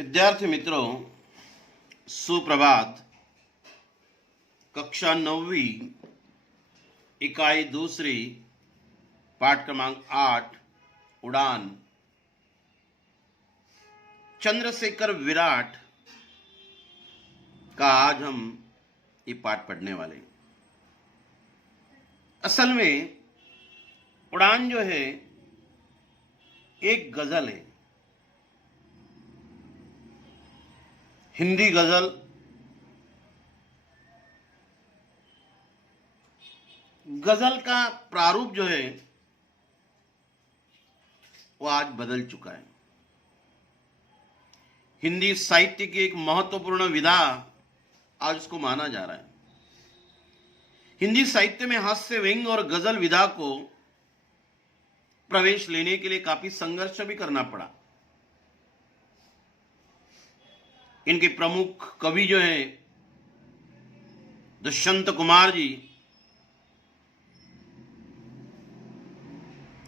विद्यार्थी मित्रों, सुप्रभात। कक्षा 9वीं इकाई दूसरी, पाठ क्रमांक 8, उड़ान। चंद्रशेखर विराट का आज हम ये पाठ पढ़ने वाले हैं। असल में उड़ान जो है एक गजल है, हिंदी गजल। गजल का प्रारूप जो है वो आज बदल चुका है। हिंदी साहित्य की एक महत्वपूर्ण विधा आज उसको माना जा रहा है। हिंदी साहित्य में हास्य, व्यंग और गजल विधा को प्रवेश लेने के लिए काफी संघर्ष भी करना पड़ा। इनके प्रमुख कवि जो हैं दुष्यंत कुमार जी,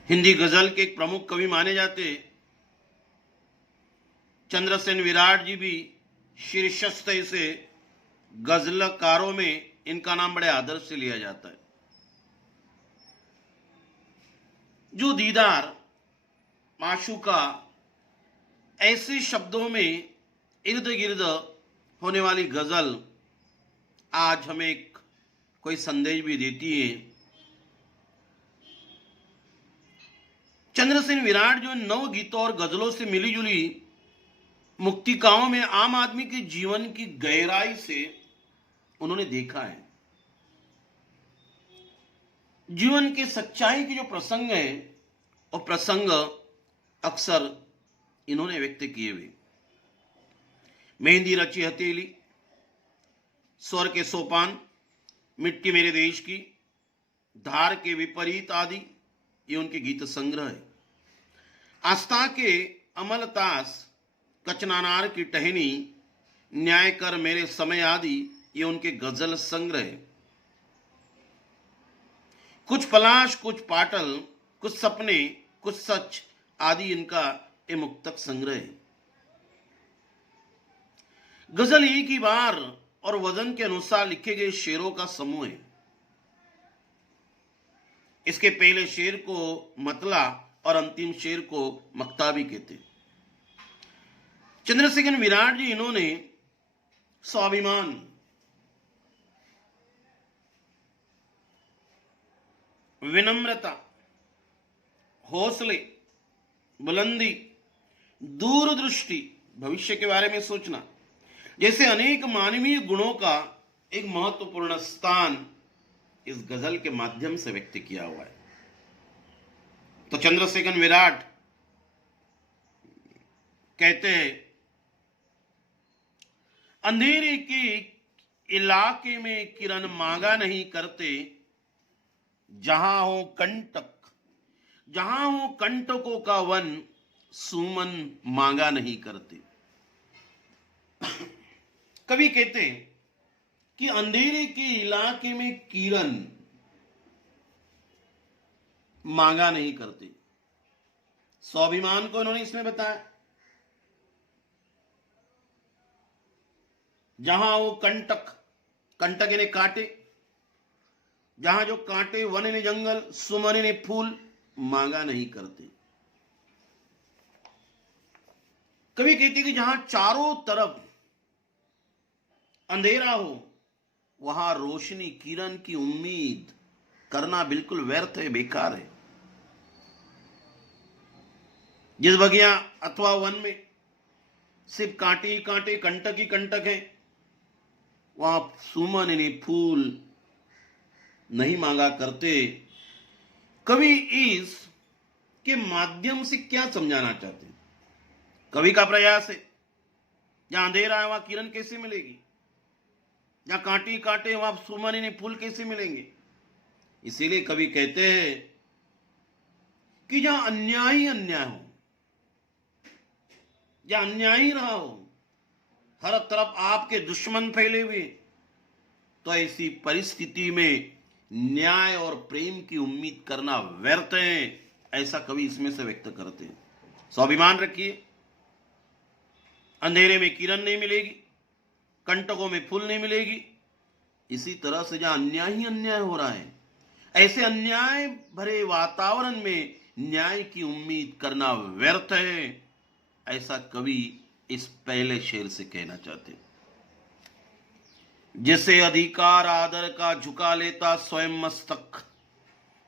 हिंदी गजल के एक प्रमुख कवि माने जाते। चंद्रसेन विराट जी भी शीर्षस्थ से गजलकारों में इनका नाम बड़े आदर से लिया जाता है। जो दीदार माशूका, ऐसे शब्दों में इर्द गिर्द होने वाली गजल आज हमें एक कोई संदेश भी देती है। चंद्रसेन विराट जो नव गीतों और गजलों से मिली जुली मुक्तिकाओं में आम आदमी के जीवन की गहराई से उन्होंने देखा है। जीवन के सच्चाई के जो प्रसंग है और प्रसंग अक्सर इन्होंने व्यक्त किए हुए। मेहंदी रची हथेली, स्वर के सोपान, मिट्टी मेरे देश की, धार के विपरीत आदि ये उनके गीत संग्रह है। आस्था के अमलतास, कचनानार की टहनी, न्याय कर मेरे समय आदि ये उनके गजल संग्रह है। कुछ पलाश, कुछ पाटल, कुछ सपने, कुछ सच आदि इनका ये मुक्तक संग्रह है। गजल एक ही बार और वजन के अनुसार लिखे गए शेरों का समूह है। इसके पहले शेर को मतला और अंतिम शेर को मक्ता भी कहते। चंद्रशेखर विराट जी इन्होंने स्वाभिमान, विनम्रता, हौसले, बुलंदी, दूरदृष्टि, भविष्य के बारे में सोचना जैसे अनेक मानवीय गुणों का एक महत्वपूर्ण स्थान इस गजल के माध्यम से व्यक्त किया हुआ है। तो चंद्रशेखर विराट कहते हैं, अंधेरे के इलाके में किरण मांगा नहीं करते, जहां हो कंटकों का वन, सुमन मांगा नहीं करते। कवि कहते हैं कि अंधेरे के इलाके में किरण मांगा नहीं करते। स्वाभिमान को इन्होंने इसमें बताया। जहां वो कंटक यानी कांटे, जहां जो कांटे, वन ने जंगल, सुमन ने फूल मांगा नहीं करते। कवि कहते कि जहां चारों तरफ अंधेरा हो, वहां रोशनी, किरण की उम्मीद करना बिल्कुल व्यर्थ है, बेकार है। जिस बगिया अथवा वन में सिर्फ कांटे ही कांटे, कंटक ही कंटक है, वहां सुमन यानी फूल नहीं मांगा करते। कवि इस के माध्यम से क्या समझाना चाहते हैं? कवि का प्रयास है, जहां अंधेरा है वहां किरण कैसे मिलेगी, जहां कांटे कांटे वहां सुमन यानी फूल कैसे मिलेंगे। इसीलिए कवि कहते हैं कि जहां अन्याय ही अन्याय हो, जहां अन्याय ही रहा हो, हर तरफ आपके दुश्मन फैले हुए, तो ऐसी परिस्थिति में न्याय और प्रेम की उम्मीद करना व्यर्थ है, ऐसा कवि इसमें से व्यक्त करते हैं। स्वाभिमान रखिए, अंधेरे में किरण नहीं मिलेगी, कंटकों में फूल नहीं मिलेगी। इसी तरह से जहां अन्याय ही अन्याय हो रहा है, ऐसे अन्याय भरे वातावरण में न्याय की उम्मीद करना व्यर्थ है, ऐसा कवि इस पहले शेर से कहना चाहते। जिसे अधिकार आदर का झुका लेता स्वयं मस्तक,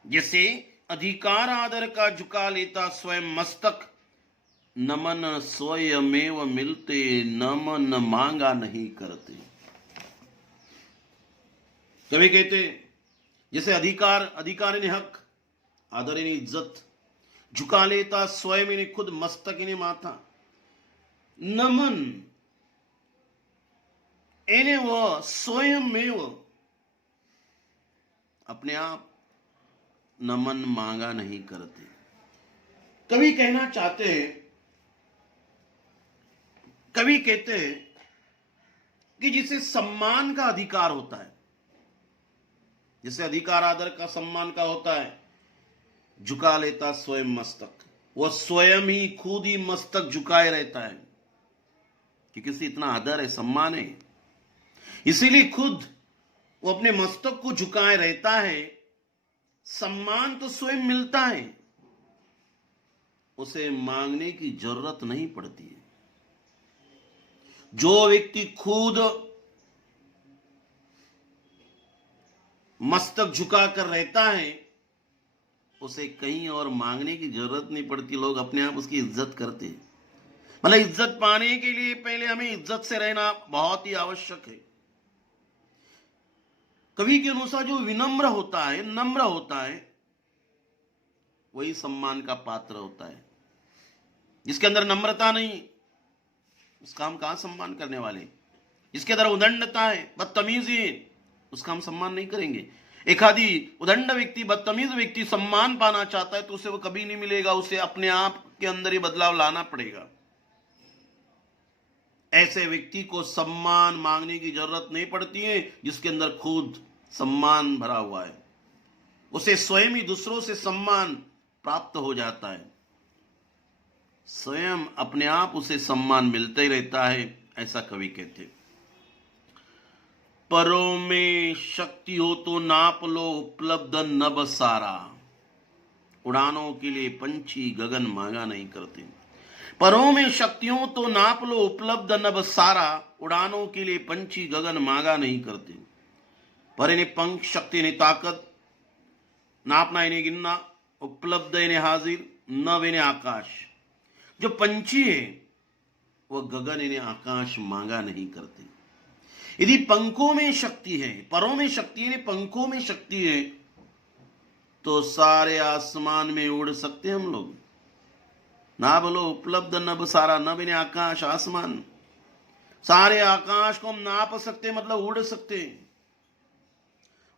जिसे अधिकार आदर का झुका लेता स्वयं मस्तक, नमन स्वयमेव मिलते, नमन मांगा नहीं करते। कवि कहते जैसे अधिकार यानी हक, आदर यानी इज्जत, झुका लेता स्वयं यानी खुद, मस्तक यानी माथा, नमन यानी वह स्वयमेव अपने आप नमन मांगा नहीं करते। कवि कहना चाहते हैं, कवि कहते हैं कि जिसे सम्मान का अधिकार होता है, जिसे अधिकार आदर का सम्मान का होता है, झुका लेता स्वयं मस्तक, वह स्वयं ही खुद ही मस्तक झुकाए रहता है कि किसी इतना आदर है, सम्मान है, इसीलिए खुद वो अपने मस्तक को झुकाए रहता है। सम्मान तो स्वयं मिलता है, उसे मांगने की जरूरत नहीं पड़ती है। जो व्यक्ति खुद मस्तक झुकाकर रहता है, उसे कहीं और मांगने की जरूरत नहीं पड़ती, लोग अपने आप उसकी इज्जत करते हैं। मतलब इज्जत पाने के लिए पहले हमें इज्जत से रहना बहुत ही आवश्यक है। कवि के अनुसार जो विनम्र होता है, नम्र होता है, वही सम्मान का पात्र होता है। जिसके अंदर नम्रता नहीं, उसका हम कहां सम्मान करने वाले। जिसके अंदर उदंडता है, बदतमीजी, उसका हम सम्मान नहीं करेंगे। एक आदि उदंड व्यक्ति, बदतमीज व्यक्ति सम्मान पाना चाहता है तो उसे वो कभी नहीं मिलेगा, उसे अपने आप के अंदर ही बदलाव लाना पड़ेगा। ऐसे व्यक्ति को सम्मान मांगने की जरूरत नहीं पड़ती है, जिसके अंदर खुद सम्मान भरा हुआ है, उसे स्वयं ही दूसरों से सम्मान प्राप्त हो जाता है, स्वयं अपने आप उसे सम्मान मिलता ही रहता है। ऐसा कवि कहते। परों में शक्ति हो तो नाप लो, उपलब्ध नभ सारा, उड़ानों के लिए पंछी गगन मांगा नहीं करते। परों में शक्तियों तो नाप लो, उपलब्ध नभ सारा, उड़ानों के लिए पंछी गगन मांगा नहीं करते। पर इन्हें पंख, शक्ति ने ताकत, नापना इन्हें गिनना, उपलब्ध इन्हें हाजिर, नभ इन्हें आकाश। जो पंछी है वह गगन इन्हें आकाश मांगा नहीं करते। यदि पंखों में शक्ति है, परों में शक्ति है, पंखों में शक्ति है, तो सारे आसमान में उड़ सकते हम लोग। ना बोलो उपलब्ध नभ सारा, नभ इन्हें आकाश, आसमान, सारे आकाश को हम नाप सकते, मतलब उड़ सकते।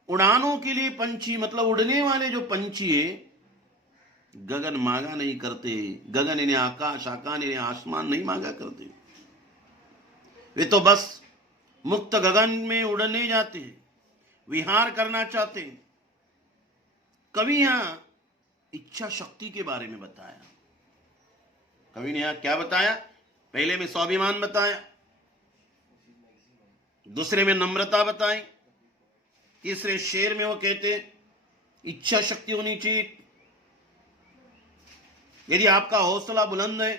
उड़ानों के लिए पंछी, मतलब उड़ने वाले जो पंछी है, गगन मांगा नहीं करते। गगन इन्हें आकाश, आकाश इन्हें आसमान नहीं मांगा करते। वे तो बस मुक्त गगन में उड़ने जाते हैं, विहार करना चाहते हैं। कवि यहां इच्छा शक्ति के बारे में बताया। कवि ने यहां क्या बताया? पहले में स्वाभिमान बताया, दूसरे में नम्रता बताई, तीसरे शेर में वो कहते इच्छा शक्ति होनी चाहिए। यदि आपका हौसला बुलंद है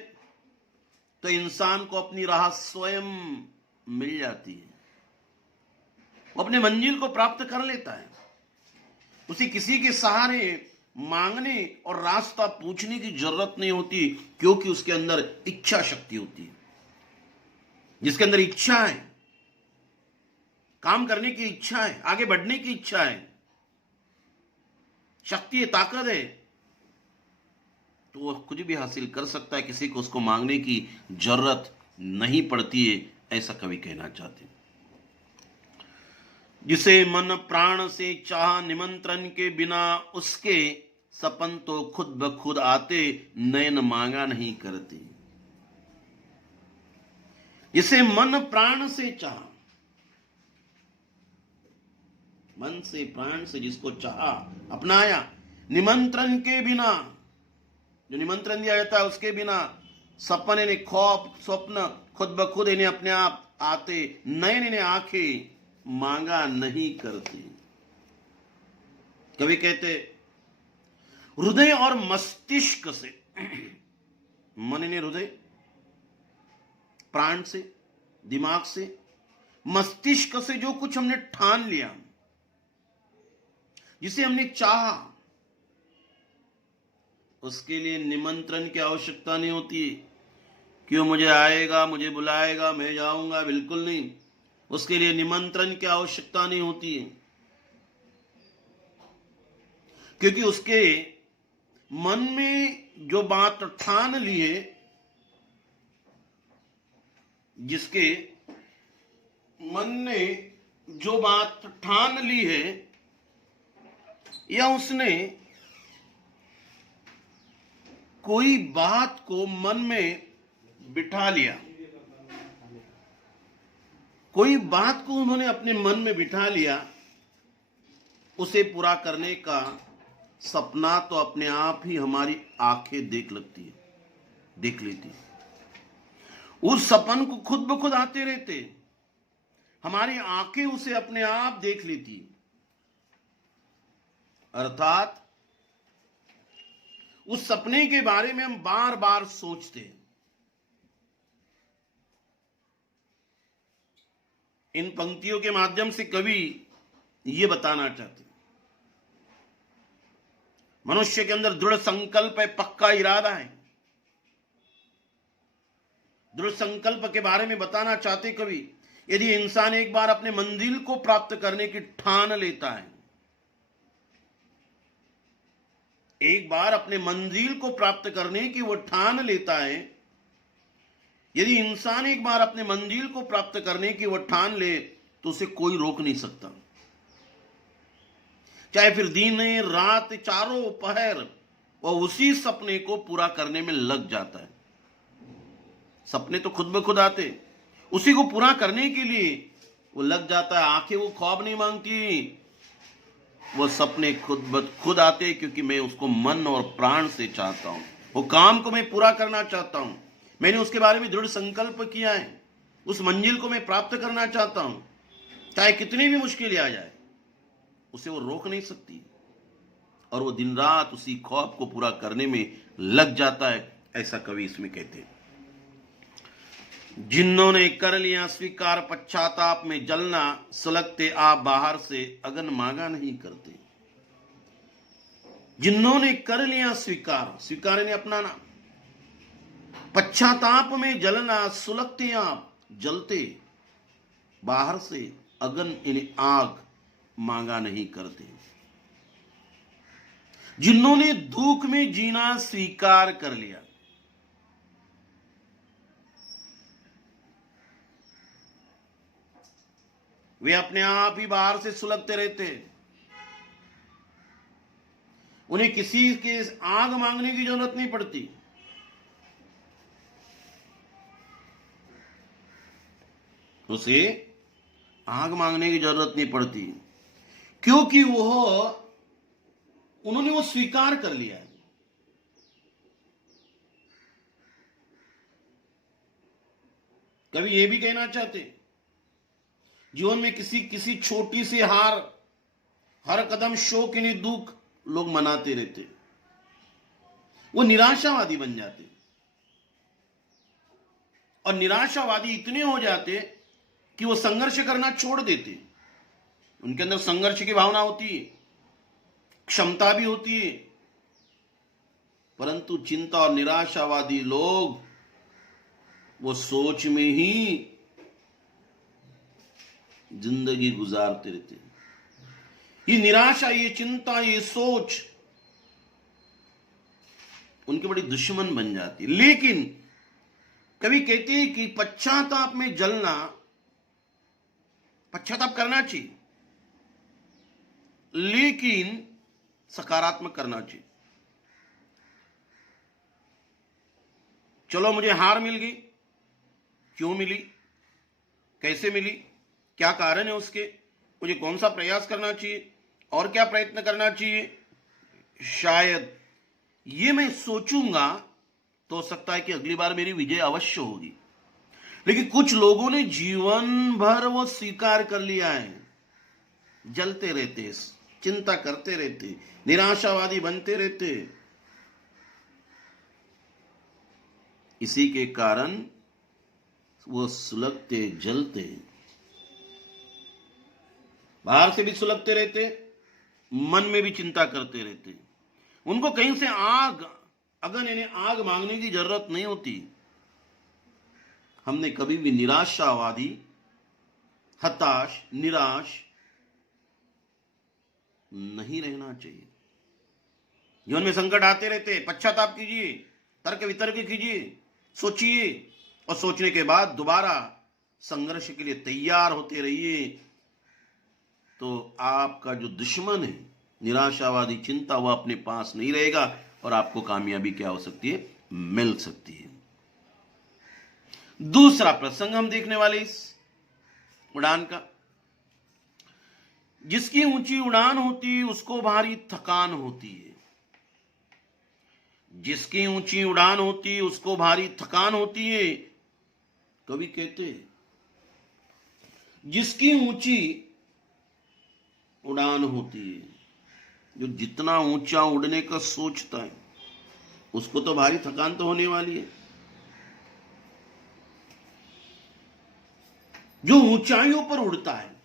तो इंसान को अपनी राह स्वयं मिल जाती है, वो अपने मंजिल को प्राप्त कर लेता है। उसे किसी के सहारे मांगने और रास्ता पूछने की जरूरत नहीं होती, क्योंकि उसके अंदर इच्छा शक्ति होती है। जिसके अंदर इच्छा है, काम करने की इच्छा है, आगे बढ़ने की इच्छा है, शक्ति है, ताकत है, तो वह कुछ भी हासिल कर सकता है। किसी को उसको मांगने की जरूरत नहीं पड़ती है, ऐसा कवि कहना चाहते हैं। जिसे मन प्राण से चाह निमंत्रण के बिना, उसके सपन तो खुद ब खुद आते, नयन मांगा नहीं करते। जिसे मन प्राण से चाह, मन से प्राण से जिसको चाहा, अपनाया, निमंत्रण के बिना, जो निमंत्रण दिया जाता है उसके बिना, सपन इन्हें खौफ स्वप्न खुद ब खुद इन्हें अपने आप आते, नयन इन्हें आंखें मांगा नहीं करती। कवि कहते हृदय और मस्तिष्क से, मन इन्हें हृदय प्राण से, दिमाग से, मस्तिष्क से जो कुछ हमने ठान लिया, जिसे हमने चाहा, उसके लिए निमंत्रण की आवश्यकता नहीं होती। क्यों मुझे आएगा, मुझे बुलाएगा, मैं जाऊंगा, बिल्कुल नहीं। उसके लिए निमंत्रण की आवश्यकता नहीं होती है, क्योंकि उसके मन में जो बात ठान ली है, जिसके मन ने जो बात ठान ली है, या उसने कोई बात को मन में बिठा लिया, कोई बात को उन्होंने अपने मन में बिठा लिया, उसे पूरा करने का सपना तो अपने आप ही हमारी आंखें देख लेती है। उस सपन को खुद ब खुद आते रहते, हमारी आंखें उसे अपने आप देख लेती। अर्थात उस सपने के बारे में हम बार बार सोचते हैं। इन पंक्तियों के माध्यम से कवि यह बताना चाहते, मनुष्य के अंदर दृढ़ संकल्प है, पक्का इरादा है। दृढ़ संकल्प के बारे में बताना चाहते कवि, यदि इंसान एक बार अपने मंजिल को प्राप्त करने की ठान लेता है, एक बार अपने मंजिल को प्राप्त करने की वो ठान लेता है, यदि इंसान एक बार अपने मंजिल को प्राप्त करने की वो ठान ले, तो उसे कोई रोक नहीं सकता। चाहे फिर दिन रात चारों पहर वो उसी सपने को पूरा करने में लग जाता है। सपने तो खुद ब खुद आते, उसी को पूरा करने के लिए वो लग जाता है। आंखें वो ख्वाब नहीं मांगती, वो सपने खुद ब खुद आते, क्योंकि मैं उसको मन और प्राण से चाहता हूं। वो काम को मैं पूरा करना चाहता हूं, मैंने उसके बारे में दृढ़ संकल्प किया है, उस मंजिल को मैं प्राप्त करना चाहता हूं। चाहे कितनी भी मुश्किलें आ जाए, उसे वो रोक नहीं सकती, और वो दिन रात उसी ख्वाब को पूरा करने में लग जाता है। ऐसा कवि इसमें कहते हैं। जिन्होंने कर लिया स्वीकार, पश्चाताप में जलना, सुलगते आप बाहर से, अगन मांगा नहीं करते। जिन्होंने कर लिया स्वीकार, स्वीकार ने अपनाना, पश्चाताप में जलना, सुलगते आप, जलते बाहर से, अगन इन्हें आग मांगा नहीं करते। जिन्होंने दुख में जीना स्वीकार कर लिया, वे अपने आप ही बाहर से सुलगते रहते, उन्हें किसी के आग मांगने की जरूरत नहीं पड़ती। उसे आग मांगने की जरूरत नहीं पड़ती, क्योंकि उन्होंने वो स्वीकार कर लिया है। कभी ये भी कहना चाहते, जीवन में किसी छोटी सी हार, हर कदम शोक यानी दुख लोग मनाते रहते, वो निराशावादी बन जाते, और निराशावादी इतने हो जाते कि वो संघर्ष करना छोड़ देते। उनके अंदर संघर्ष की भावना होती है, क्षमता भी होती है, परंतु चिंता और निराशावादी लोग वो सोच में ही जिंदगी गुजारते रहते हैं। ये निराशा, ये चिंता, ये सोच उनके बड़ी दुश्मन बन जाती है। लेकिन कभी कहते हैं कि पश्चाताप में जलना, पश्चाताप करना चाहिए, लेकिन सकारात्मक करना चाहिए। चलो मुझे हार मिल गई, क्यों मिली, कैसे मिली, क्या कारण है उसके, मुझे कौन सा प्रयास करना चाहिए और क्या प्रयत्न करना चाहिए। शायद ये मैं सोचूंगा तो हो सकता है कि अगली बार मेरी विजय अवश्य होगी। लेकिन कुछ लोगों ने जीवन भर वो स्वीकार कर लिया है, जलते रहते, चिंता करते रहते, निराशावादी बनते रहते। इसी के कारण वो सुलगते जलते, बाहर से भी सुलगते रहते, मन में भी चिंता करते रहते। उनको कहीं से आग, अगर इन्हें आग मांगने की जरूरत नहीं होती। हमने कभी भी निराशावादी, हताश, निराश नहीं रहना चाहिए। जीवन में संकट आते रहते, पश्चाताप कीजिए, तर्क वितर्क कीजिए, सोचिए, और सोचने के बाद दोबारा संघर्ष के लिए तैयार होते रहिए। तो आपका जो दुश्मन है, निराशावादी चिंता, वो अपने पास नहीं रहेगा और आपको कामयाबी क्या हो सकती है, मिल सकती है। दूसरा प्रसंग हम देखने वाले इस उड़ान का, जिसकी ऊंची उड़ान होती है उसको भारी थकान होती है। जिसकी ऊंची उड़ान होती है उसको भारी थकान होती है। कवि कहते हैं, जिसकी ऊंची उड़ान होती है, जो जितना ऊंचा उड़ने का सोचता है, उसको तो भारी थकान तो होने वाली है। जो ऊंचाइयों पर उड़ता है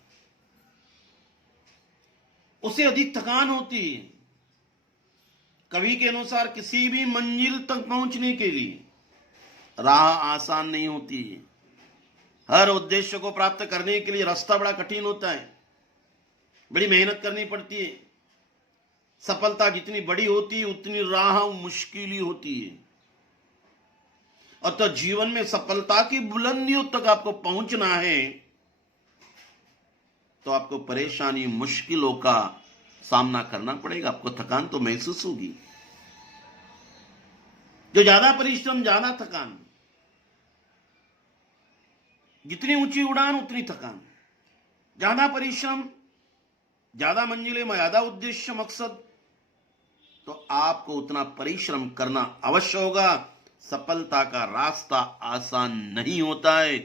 उसे अधिक थकान होती है। कवि के अनुसार किसी भी मंजिल तक पहुंचने के लिए राह आसान नहीं होती है। हर उद्देश्य को प्राप्त करने के लिए रास्ता बड़ा कठिन होता है, बड़ी मेहनत करनी पड़ती है। सफलता जितनी बड़ी होती है उतनी राह मुश्किल ही होती है। अतः जीवन में सफलता की बुलंदियों तक आपको पहुंचना है तो आपको परेशानी, मुश्किलों का सामना करना पड़ेगा। आपको थकान तो महसूस होगी। जो ज्यादा परिश्रम ज्यादा थकान, जितनी ऊंची उड़ान उतनी थकान, ज्यादा परिश्रम ज्यादा मंजिलें, ज्यादा उद्देश्य मकसद, तो आपको उतना परिश्रम करना अवश्य होगा। सफलता का रास्ता आसान नहीं होता है,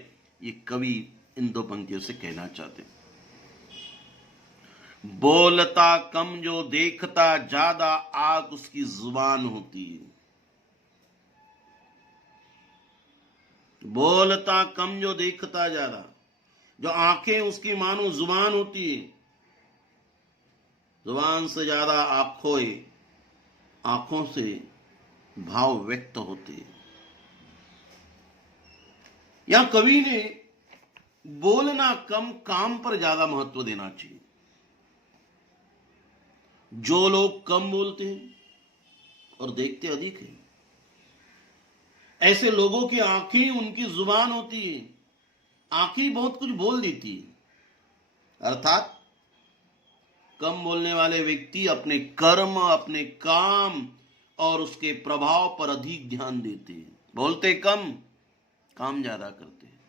ये कवि इन दो पंक्तियों से कहना चाहते हैं। बोलता कम जो देखता ज्यादा, आग उसकी जुबान होती है। बोलता कम जो देखता ज्यादा, जो आंखें उसकी मानो जुबान होती है। जुबान से ज्यादा आंखों से भाव व्यक्त होते हैं। यहां कवि ने बोलना कम, काम पर ज्यादा महत्व देना चाहिए। जो लोग कम बोलते हैं और देखते अधिक है, ऐसे लोगों की आंखें उनकी जुबान होती है। आंखें बहुत कुछ बोल देती है। अर्थात कम बोलने वाले व्यक्ति अपने कर्म, अपने काम और उसके प्रभाव पर अधिक ध्यान देते हैं। बोलते कम, काम ज्यादा करते हैं।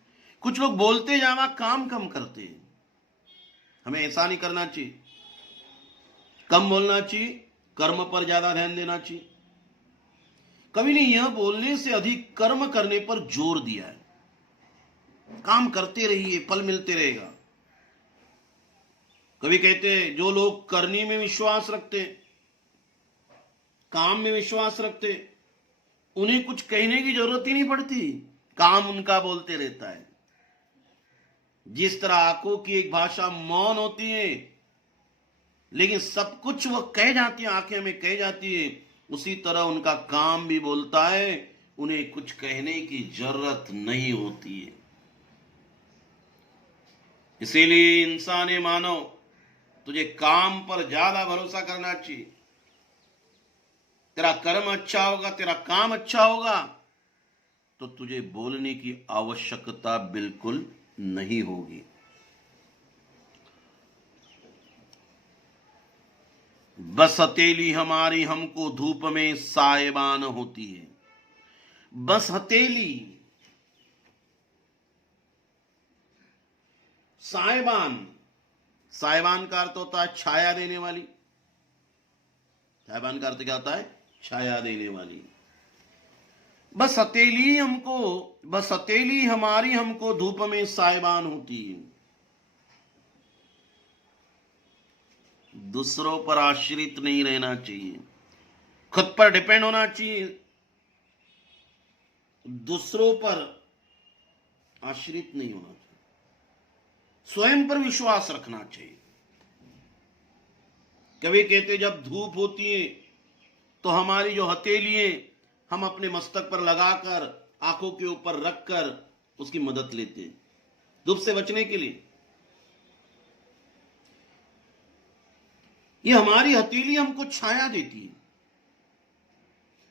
कुछ लोग बोलते ज्यादा, काम कम करते हैं। हमें ऐसा नहीं करना चाहिए। कम बोलना चाहिए, कर्म पर ज्यादा ध्यान देना चाहिए। कवि ने यह बोलने से अधिक कर्म करने पर जोर दिया है। काम करते रहिए, फल मिलते रहेगा। कवि कहते हैं, जो लोग करने में विश्वास रखते, काम में विश्वास रखते, उन्हें कुछ कहने की जरूरत ही नहीं पड़ती। काम उनका बोलते रहता है। जिस तरह आंखों की एक भाषा मौन होती है, लेकिन सब कुछ वह कह जाती है, आंखें हमें कह जाती है, उसी तरह उनका काम भी बोलता है। उन्हें कुछ कहने की जरूरत नहीं होती है। इसीलिए इंसान मानव, तुझे काम पर ज्यादा भरोसा करना चाहिए। तेरा कर्म अच्छा होगा, तेरा काम अच्छा होगा, तो तुझे बोलने की आवश्यकता बिल्कुल नहीं होगी। बस हथेली हमारी हमको धूप में सायबान होती है। बस हथेली, सायबान, सायबान का अर्थ होता है छाया देने वाली। सायबान का अर्थ क्या होता है? छाया देने वाली। बस हथेली हमारी हमको धूप में साहिबान होती है। दूसरों पर आश्रित नहीं रहना चाहिए, खुद पर डिपेंड होना चाहिए, दूसरों पर आश्रित नहीं होना चाहिए, स्वयं पर विश्वास रखना चाहिए। कभी कहते जब धूप होती है तो हमारी जो हथेली है हम अपने मस्तक पर लगाकर आंखों के ऊपर रखकर उसकी मदद लेते हैं धूप से बचने के लिए। ये हमारी हथेली हमको छाया देती है,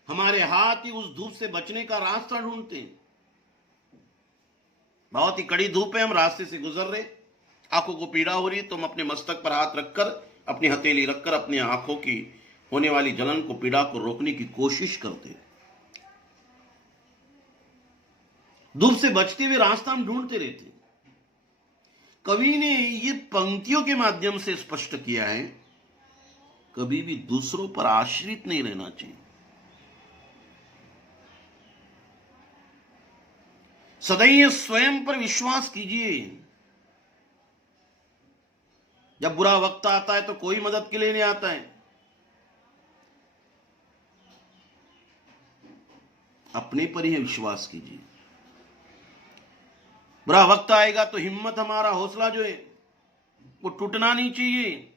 हमारे हाथ ही उस धूप से बचने का रास्ता ढूंढते हैं। बहुत ही कड़ी धूप है, हम रास्ते से गुजर रहे, आंखों को पीड़ा हो रही है तो हम अपने मस्तक पर हाथ रखकर, अपनी हथेली रखकर अपनी आंखों की होने वाली जलन को, पीड़ा को रोकने की कोशिश करते हैं। धूप से बचते हुए रास्ता हम ढूंढते रहते हैं। कवि ने ये पंक्तियों के माध्यम से स्पष्ट किया है, कभी भी दूसरों पर आश्रित नहीं रहना चाहिए। सदैव स्वयं पर विश्वास कीजिए। जब बुरा वक्त आता है तो कोई मदद के लिए नहीं आता है, अपने पर ही विश्वास कीजिए। बुरा वक्त आएगा तो हिम्मत, हमारा हौसला जो है वो टूटना नहीं चाहिए,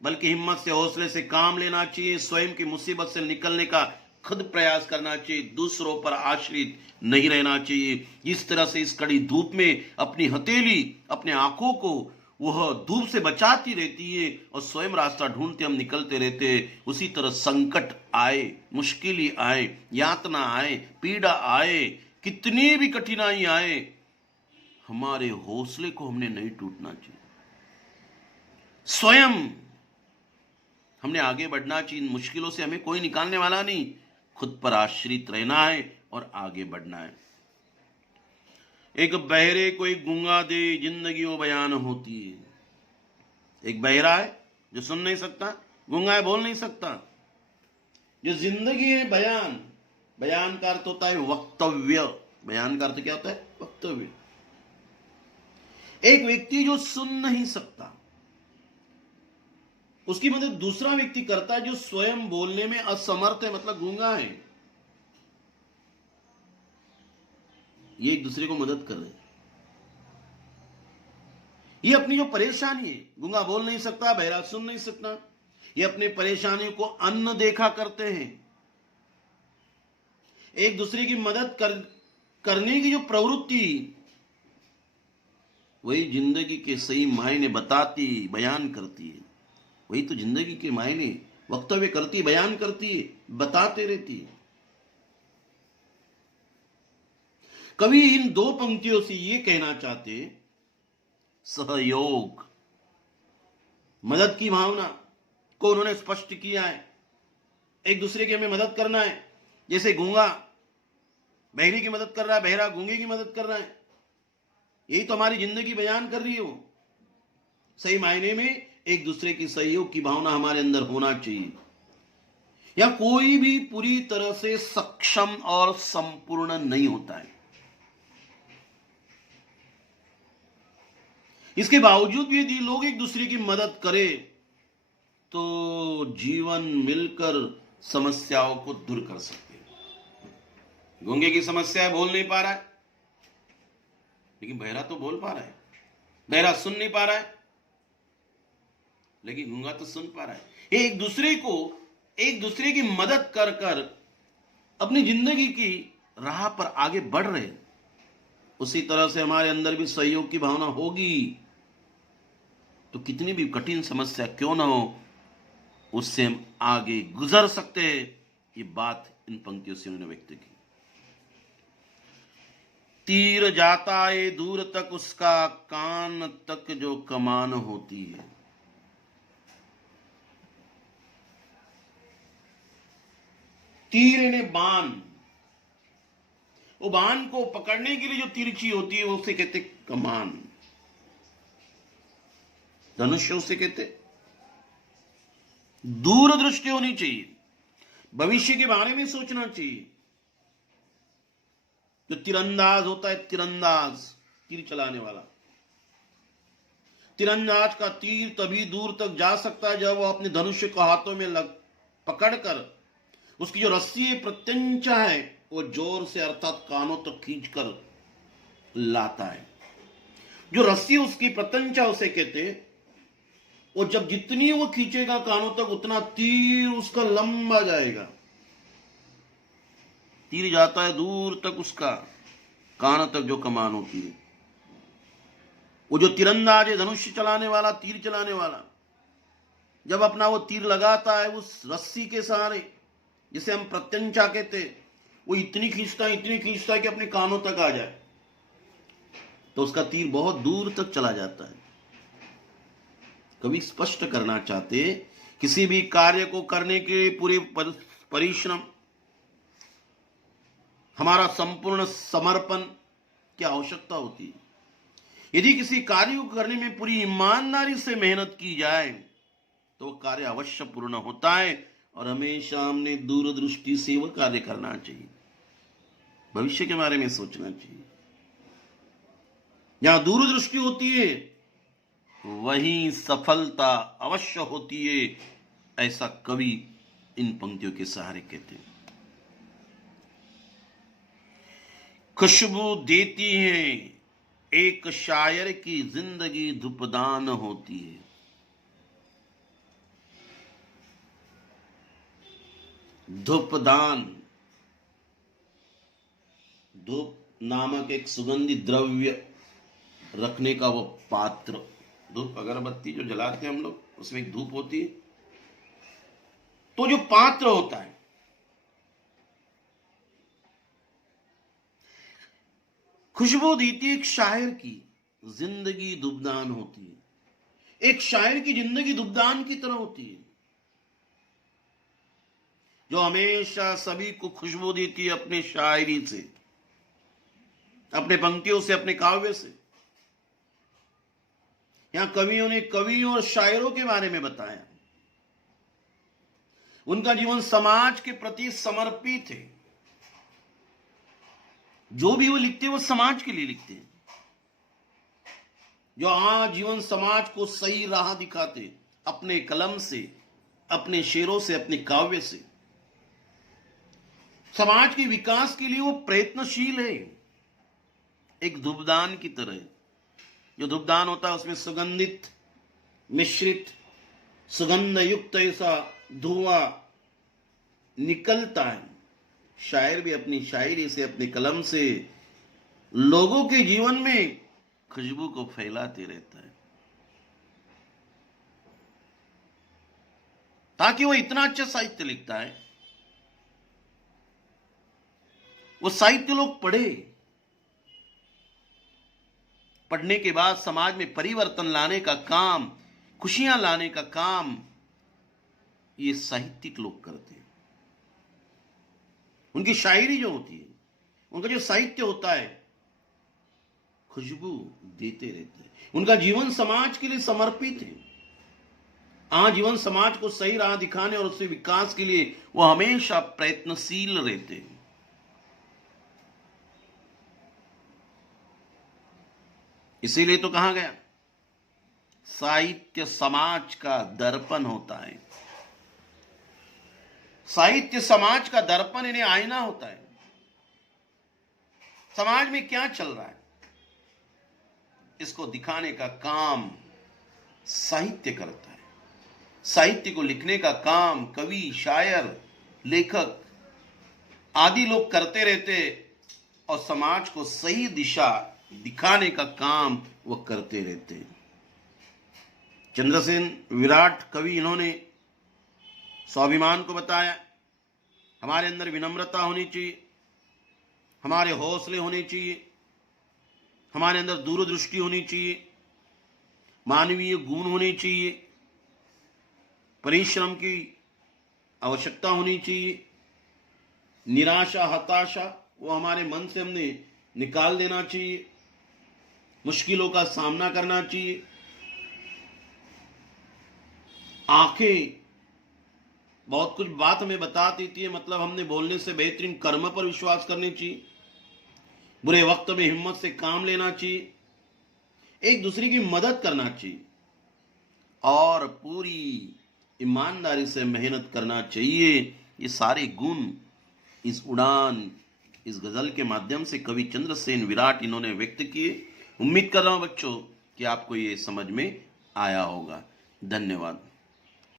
बल्कि हिम्मत से, हौसले से काम लेना चाहिए। स्वयं की मुसीबत से निकलने का खुद प्रयास करना चाहिए, दूसरों पर आश्रित नहीं रहना चाहिए। इस तरह से इस कड़ी धूप में अपनी हथेली, अपने आंखों को वह धूप से बचाती रहती है और स्वयं रास्ता ढूंढते हम निकलते रहते हैं। उसी तरह संकट आए, मुश्किल आए, यातना आए, पीड़ा आए, कितनी भी कठिनाई आए, हमारे हौसले को हमने नहीं टूटना चाहिए। स्वयं हमने आगे बढ़ना चाहिए। इन मुश्किलों से हमें कोई निकालने वाला नहीं, खुद पर आश्रित रहना है और आगे बढ़ना है। एक बहरे को एक गूंगा दे, जिंदगी वो बयान होती है। एक बहरा है जो सुन नहीं सकता, गूंगा है बोल नहीं सकता। जो जिंदगी है बयान, बयान का अर्थ होता है वक्तव्य। बयान का अर्थ क्या होता है? वक्तव्य। एक व्यक्ति जो सुन नहीं सकता, उसकी मदद दूसरा व्यक्ति करता है जो स्वयं बोलने में असमर्थ है, मतलब गूंगा है। ये एक दूसरे को मदद कर रहे हैं। ये अपनी जो परेशानी है, गूंगा बोल नहीं सकता, बहरा सुन नहीं सकता, ये अपने परेशानियों को अन्न देखा करते हैं। एक दूसरे की मदद करने की जो प्रवृत्ति, वही जिंदगी के सही मायने बताती, बयान करती है। वही तो जिंदगी के मायने वक्तव्य करती, बयान करती है, बताते रहती है। कवि इन दो पंक्तियों से ये कहना चाहते, सहयोग, मदद की भावना को उन्होंने स्पष्ट किया है। एक दूसरे की हमें मदद करना है, जैसे गूंगा बहरी की मदद कर रहा है, बहरा गूंगे की मदद कर रहा है। यही तो हमारी जिंदगी बयान कर रही हो। सही मायने में एक दूसरे की सहयोग की भावना हमारे अंदर होना चाहिए। या कोई भी पूरी तरह से सक्षम और संपूर्ण नहीं होता है, इसके बावजूद भी यदि लोग एक दूसरे की मदद करें तो जीवन मिलकर समस्याओं को दूर कर सकते हैं। गूंगे की समस्या है, बोल नहीं पा रहा है, लेकिन बहरा तो बोल पा रहा है। बहरा सुन नहीं पा रहा है, लेकिन गूंगा तो सुन पा रहा है। ये एक दूसरे की मदद कर कर अपनी जिंदगी की राह पर आगे बढ़ रहे हैं। उसी तरह से हमारे अंदर भी सहयोग की भावना होगी तो कितनी भी कठिन समस्या क्यों ना हो, उससे हम आगे गुजर सकते हैं। ये बात इन पंक्तियों से उन्होंने व्यक्त की। तीर जाता है दूर तक, उसका कान तक जो कमान होती है। तीर ने बाण, वो बाण को पकड़ने के लिए जो तिरछी होती है वो उसे कहते कमान। धनुष्य उसे कहते। दूरदृष्टि होनी चाहिए, भविष्य के बारे में सोचना चाहिए। जो तीरंदाज होता है, तीरंदाज, तीर चलाने वाला, तीरंदाज का तीर तभी दूर तक जा सकता है जब वो अपने धनुष्य को हाथों में पकड़कर उसकी जो रस्सी प्रत्यंचा है वो जोर से अर्थात कानों तक खींचकर लाता है। जो रस्सी उसकी प्रत्यंचा उसे कहते, वो जब जितनी वो खींचेगा कानों तक उतना तीर उसका लंबा जाएगा। तीर जाता है दूर तक, उसका कान तक जो कमान होती है। वो जो तीरंदाज है, धनुष्य चलाने वाला, तीर चलाने वाला, जब अपना वो तीर लगाता है उस रस्सी के सहारे, जिसे हम प्रत्यंचा कहते, वो इतनी खींचता है कि अपने कानों तक आ जाए, तो उसका तीर बहुत दूर तक चला जाता है। कभी स्पष्ट करना चाहते, किसी भी कार्य को करने के लिए पूरे परिश्रम, हमारा संपूर्ण समर्पण की आवश्यकता होती है। यदि किसी कार्य को करने में पूरी ईमानदारी से मेहनत की जाए तो कार्य अवश्य पूर्ण होता है, और हमेशा हमने दूरदृष्टि से वह कार्य करना चाहिए, भविष्य के बारे में सोचना चाहिए। जहां दूरदृष्टि होती है वहीं सफलता अवश्य होती है, ऐसा कवि इन पंक्तियों के सहारे कहते हैं। खुशबू देती है एक शायर की जिंदगी धूपदान होती है। धूपदान, धूप नामक एक सुगंधी द्रव्य रखने का वो पात्र। धूप अगरबत्ती जो जलाते हैं हम लोग, उसमें एक धूप होती है, तो जो पात्र होता है, खुशबू देती एक शायर की जिंदगी धूपदान होती है। एक शायर की जिंदगी धूपदान की तरह होती है, जो हमेशा सभी को खुशबू देती है अपने शायरी से, अपने पंक्तियों से, अपने काव्य से। यहां कवियों ने कवियों और शायरों के बारे में बताया। उनका जीवन समाज के प्रति समर्पित है। जो भी वो लिखते हैं वो समाज के लिए लिखते हैं। जो जीवन समाज को सही राह दिखाते अपने कलम से, अपने शेरों से, अपने काव्य से। समाज के विकास के लिए वो प्रयत्नशील है, एक धूपदान की तरह। जो धूपदान होता है उसमें सुगंधित, मिश्रित, सुगंध युक्त ऐसा धुआं निकलता है। शायर भी अपनी शायरी से, अपने कलम से लोगों के जीवन में खुशबू को फैलाते रहता है, ताकि वो इतना अच्छा साहित्य लिखता है, वो साहित्य लोग पढ़े, पढ़ने के बाद समाज में परिवर्तन लाने का काम, खुशियां लाने का काम ये साहित्यिक लोग करते हैं। उनकी शायरी जो होती है, उनका जो साहित्य होता है, खुशबू देते रहते हैं। उनका जीवन समाज के लिए समर्पित है। जीवन समाज को सही राह दिखाने और उसके विकास के लिए वो हमेशा प्रयत्नशील रहते हैं। इसीलिए तो कहा गया साहित्य समाज का दर्पण होता है। साहित्य समाज का दर्पण, इन्हें आईना होता है। समाज में क्या चल रहा है इसको दिखाने का काम साहित्य करता है। साहित्य को लिखने का काम कवि, शायर, लेखक आदि लोग करते रहते, और समाज को सही दिशा दिखाने का काम वो करते रहते हैं। चंद्रसेन विराट कवि, इन्होंने स्वाभिमान को बताया। हमारे अंदर विनम्रता होनी चाहिए, हमारे हौसले होने चाहिए, हमारे अंदर दूरदृष्टि होनी चाहिए, मानवीय गुण होने चाहिए, परिश्रम की आवश्यकता होनी चाहिए, निराशा, हताशा वो हमारे मन से हमने निकाल देना चाहिए, मुश्किलों का सामना करना चाहिए। आंखें बहुत कुछ बात हमें बता देती है, मतलब हमने बोलने से बेहतरीन कर्म पर विश्वास करनी चाहिए। बुरे वक्त में हिम्मत से काम लेना चाहिए, एक दूसरे की मदद करना चाहिए और पूरी ईमानदारी से मेहनत करना चाहिए। ये सारे गुण इस उड़ान, इस गजल के माध्यम से कवि चंद्रसेन विराट इन्होंने व्यक्त किए। उम्मीद कर रहा हूं बच्चों कि आपको ये समझ में आया होगा। धन्यवाद।